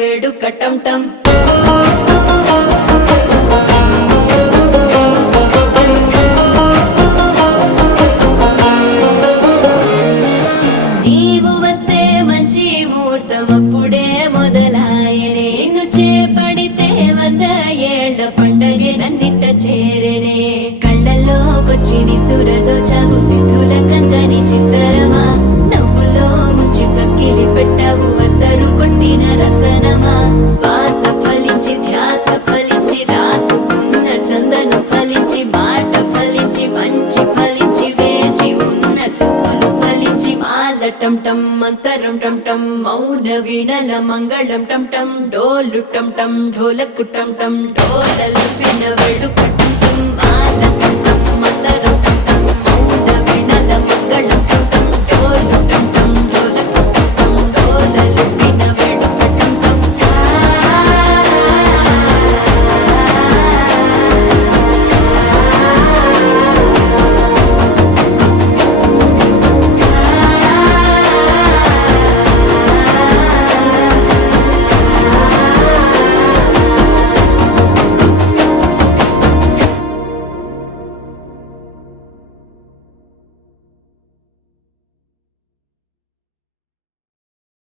వేడుక టం టం నీవు వస్తే మంచి ముహూర్తం అప్పుడే మొదలాయనే నిన్ను చేపడితే 100 ఏళ్ల పండగే నన్నిట్ట చేరనే కళ్ళల్లోకొచ్చి నిద్దురదో చావు సిద్ధుల కందని చిత్తరమా నవ్వులో ముంచి చక్కిలి పెట్టావు అద్దరు కొట్టిన రతనమా శ్వాస ఫలించి ధ్యాస ఫలించి రాసుకున్న చందను ఫలించి మాట ఫలించి మంచి ఫలించి వేచి ఉన్న చూపులు ఫలించి మాల టం టం మంతరం టం టం మౌన వీణల మంగళం టం టం డోలు టం టం ఢోలకు టం టం డోలలు విన వేడుక టం